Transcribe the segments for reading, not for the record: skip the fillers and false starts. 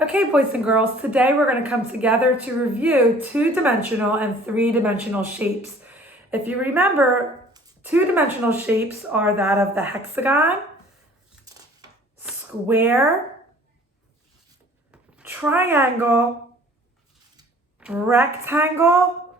Okay, boys and girls, today we're going to come together to review two-dimensional and three-dimensional shapes. If you remember, two-dimensional shapes are that of the hexagon, square, triangle, rectangle,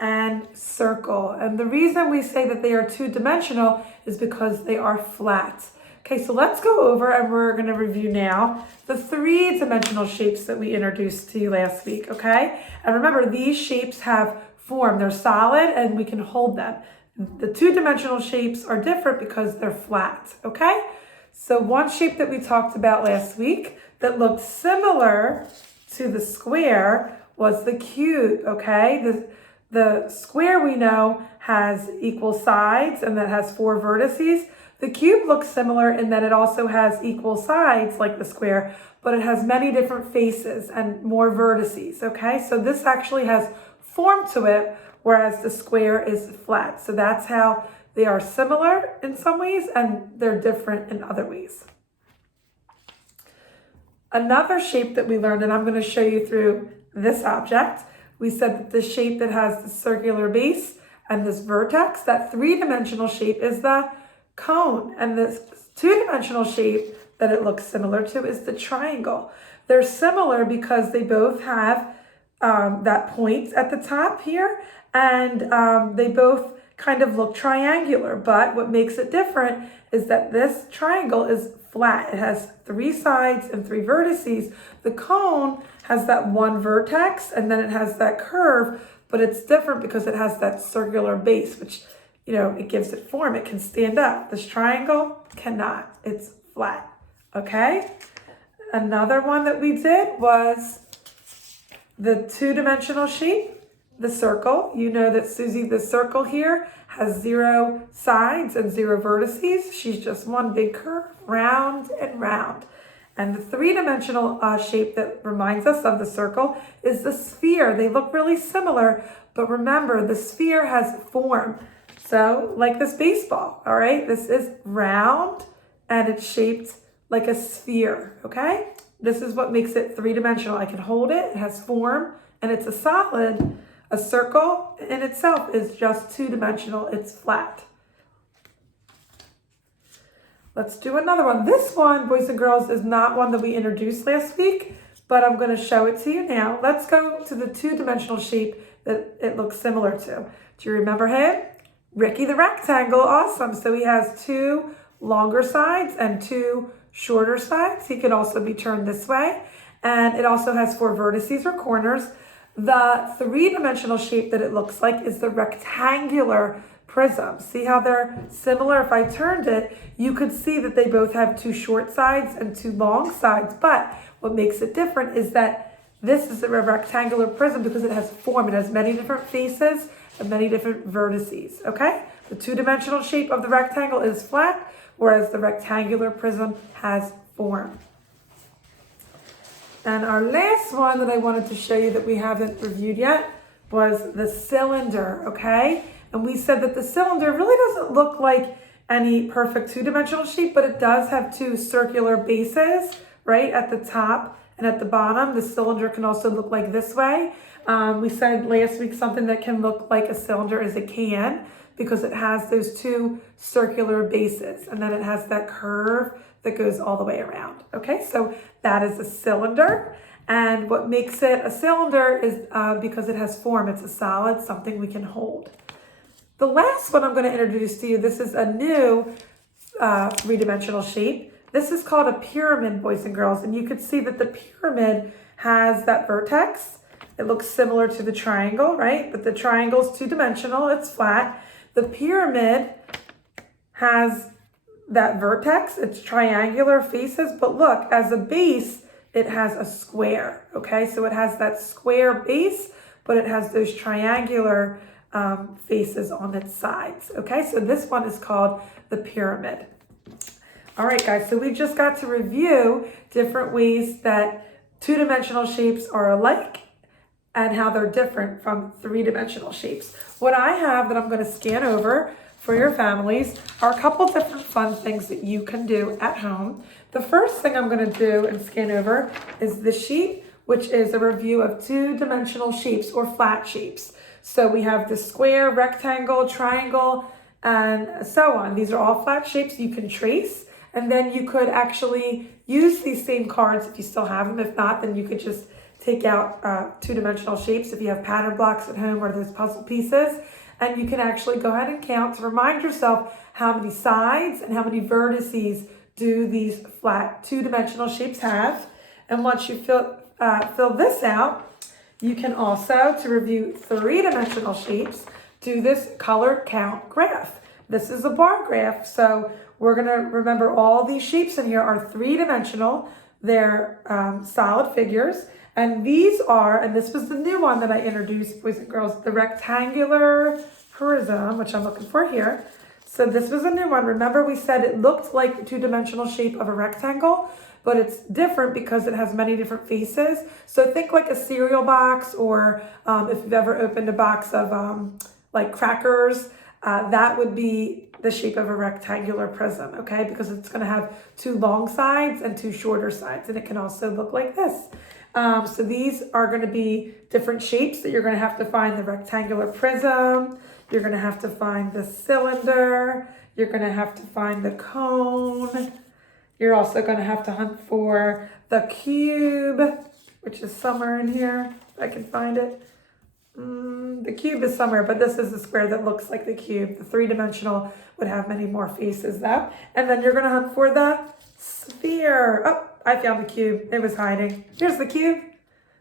and circle. And the reason we say that they are two-dimensional is because they are flat. Okay, so let's go over and we're going to review now the three-dimensional shapes that we introduced to you last week, okay? And remember, these shapes have form. They're solid and we can hold them. The two-dimensional shapes are different because they're flat, okay? So one shape that we talked about last week that looked similar to the square was the cube, okay? The square we know has equal sides and that has 4 vertices. The cube looks similar in that it also has equal sides like the square, but it has many different faces and more vertices, okay? So this actually has form to it, whereas the square is flat. So that's how they are similar in some ways and they're different in other ways. Another shape that we learned, and I'm going to show you through this object, we said that the shape that has the circular base and this vertex, that three-dimensional shape is the cone, and this two-dimensional shape that it looks similar to is the triangle. They're similar because they both have that point at the top here, and they both kind of look triangular, but what makes it different is that this triangle is flat. It has 3 sides and 3 vertices. The cone has that one vertex and then it has that curve, but it's different because it has that circular base, which, you know, it gives it form. It can stand up. This triangle cannot. It's flat, okay? Another one that we did was the two-dimensional shape, the circle. You know that Susie, the circle here, has 0 sides and 0 vertices. She's just one big curve, round and round. And the three-dimensional shape that reminds us of the circle is the sphere. They look really similar, but remember, the sphere has form. So, like this baseball, all right? This is round and it's shaped like a sphere, okay? This is what makes it three-dimensional. I can hold it, it has form, and it's a solid. A circle in itself is just two-dimensional, it's flat. Let's do another one. This one, boys and girls, is not one that we introduced last week, but I'm going to show it to you now. Let's go to the two-dimensional shape that it looks similar to. Do you remember him? Ricky the rectangle, awesome. So he has 2 longer sides and 2 shorter sides. He can also be turned this way. And it also has 4 vertices or corners. The three-dimensional shape that it looks like is the rectangular prism. See how they're similar? If I turned it, you could see that they both have 2 short sides and 2 long sides. But what makes it different is that this is a rectangular prism because it has form. It has many different faces and many different vertices, okay? The two-dimensional shape of the rectangle is flat, whereas the rectangular prism has form. And our last one that I wanted to show you that we haven't reviewed yet was the cylinder, okay? And we said that the cylinder really doesn't look like any perfect two-dimensional shape, but it does have 2 circular bases, right, at the top and at the bottom. The cylinder can also look like this way. We said last week something that can look like a cylinder is a can because it has those 2 circular bases and then it has that curve that goes all the way around. Okay, so that is a cylinder. And what makes it a cylinder is because it has form. It's a solid, something we can hold. The last one I'm going to introduce to you, this is a new three-dimensional shape. This is called a pyramid, boys and girls. And you can see that the pyramid has that vertex. It looks similar to the triangle, right? But the triangle is two-dimensional, it's flat. The pyramid has that vertex, it's triangular faces, but look, as a base, it has a square, okay? So it has that square base, but it has those triangular faces on its sides, okay? So this one is called the pyramid. All right, guys, so we just got to review different ways that two-dimensional shapes are alike and how they're different from three-dimensional shapes. What I have that I'm going to scan over for your families are a couple different fun things that you can do at home The first thing I'm going to do and scan over is the sheet, which is a review of two-dimensional shapes or flat shapes. So we have the square, rectangle, triangle, and so on. These are all flat shapes you can trace, and then you could actually use these same cards if you still have them. If not, then you could just take out two-dimensional shapes if you have pattern blocks at home or those puzzle pieces, and you can actually go ahead and count to remind yourself how many sides and how many vertices do these flat two-dimensional shapes have. And once you fill this out, you can also, to review three-dimensional shapes, do this color count graph. This is a bar graph, so we're going to remember all these shapes in here are three-dimensional. They're solid figures, and these are, and this was the new one that I introduced, boys and girls, the rectangular prism, which I'm looking for here. So this was a new one. Remember we said it looked like the two-dimensional shape of a rectangle, but it's different because it has many different faces. So think like a cereal box, or if you've ever opened a box of like crackers, that would be the shape of a rectangular prism, okay? Because it's gonna have two long sides and two shorter sides, and it can also look like this. So these are gonna be different shapes that you're gonna have to find: the rectangular prism, you're gonna have to find the cylinder, you're gonna have to find the cone, you're also gonna have to hunt for the cube, which is somewhere in here, if I can find it. The cube is somewhere, but this is the square that looks like the cube. The three-dimensional would have many more faces though. And then you're gonna hunt for the sphere. Oh, I found the cube, it was hiding. Here's the cube.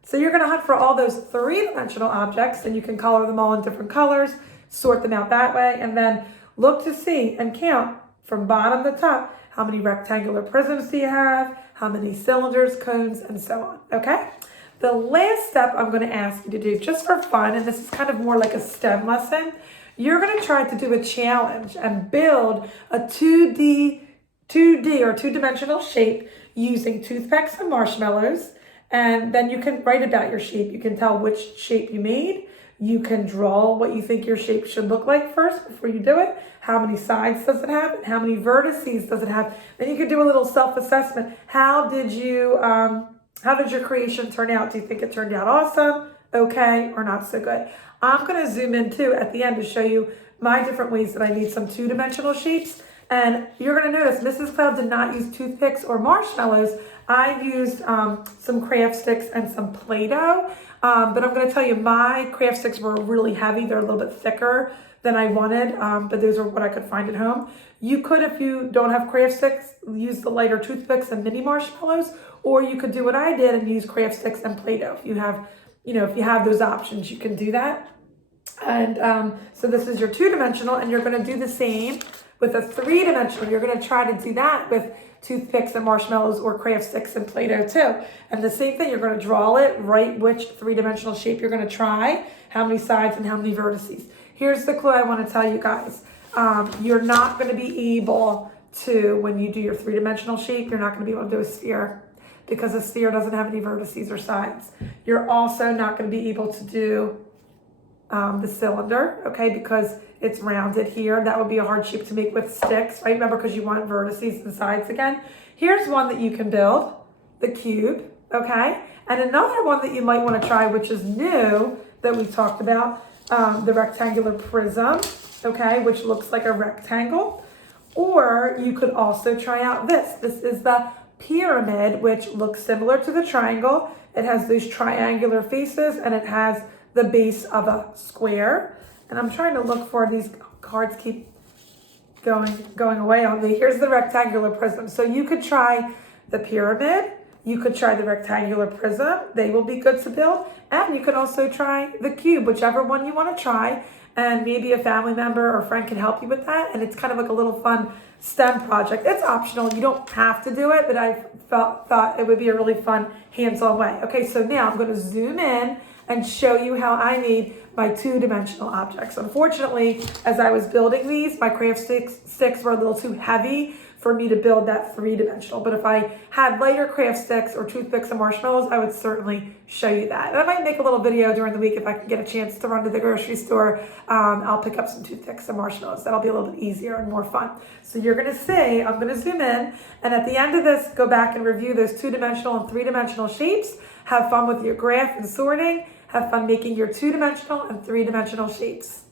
So you're gonna hunt for all those three-dimensional objects, and you can color them all in different colors, sort them out that way, and then look to see and count from bottom to top how many rectangular prisms do you have, how many cylinders, cones, and so on, okay? The last step I'm gonna ask you to do, just for fun, and this is kind of more like a STEM lesson, you're gonna try to do a challenge and build a 2D or two-dimensional shape using toothpicks and marshmallows, and then you can write about your shape. You can tell which shape you made. You can draw what you think your shape should look like first before you do it. How many sides does it have? And how many vertices does it have? Then you could do a little self-assessment. How did your creation turn out? Do you think it turned out awesome, okay, or not so good? I'm gonna zoom in too at the end to show you my different ways that I need some two-dimensional shapes. And you're gonna notice Mrs. Cloud did not use toothpicks or marshmallows. I used some craft sticks and some Play-Doh. But I'm gonna tell you, my craft sticks were really heavy. They're a little bit thicker than I wanted, but those are what I could find at home. You could, if you don't have craft sticks, use the lighter toothpicks and mini marshmallows, or you could do what I did and use craft sticks and Play-Doh. If you have those options, you can do that. And so this is your two-dimensional, and you're gonna do the same with a three-dimensional. You're gonna try to do that with toothpicks and marshmallows or craft sticks and Play-Doh too. And the same thing, you're gonna draw it, write which three-dimensional shape you're gonna try, how many sides and how many vertices. Here's the clue I wanna tell you guys. You're not gonna be able to, when you do your three-dimensional shape, you're not gonna be able to do a sphere, because a sphere doesn't have any vertices or sides. You're also not gonna be able to do the cylinder, okay, because it's rounded here. That would be a hard shape to make with sticks, right? Remember, because you want vertices and sides again. Here's one that you can build, the cube, okay? And another one that you might want to try, which is new, that we talked about, the rectangular prism, okay, which looks like a rectangle. Or you could also try out this. This is the pyramid, which looks similar to the triangle. It has those triangular faces, and it has the base of a square. And I'm trying to look for, these cards keep going away on me. Here's the rectangular prism. So you could try the pyramid, you could try the rectangular prism, they will be good to build, and you could also try the cube, whichever one you want to try, and maybe a family member or friend can help you with that. And it's kind of like a little fun STEM project. It's optional, you don't have to do it, but I thought it would be a really fun hands-on way. Okay, so now I'm going to zoom in and show you how I made my two-dimensional objects. Unfortunately, as I was building these, my craft sticks were a little too heavy for me to build that 3-dimensional. But if I had lighter craft sticks or toothpicks and marshmallows, I would certainly show you that. And I might make a little video during the week if I can get a chance to run to the grocery store. I'll pick up some toothpicks and marshmallows. That'll be a little bit easier and more fun. So you're going to see, I'm going to zoom in, and at the end of this, go back and review those 2-dimensional and 3-dimensional shapes. Have fun with your graph and sorting. Have fun making your 2-dimensional and 3-dimensional shapes.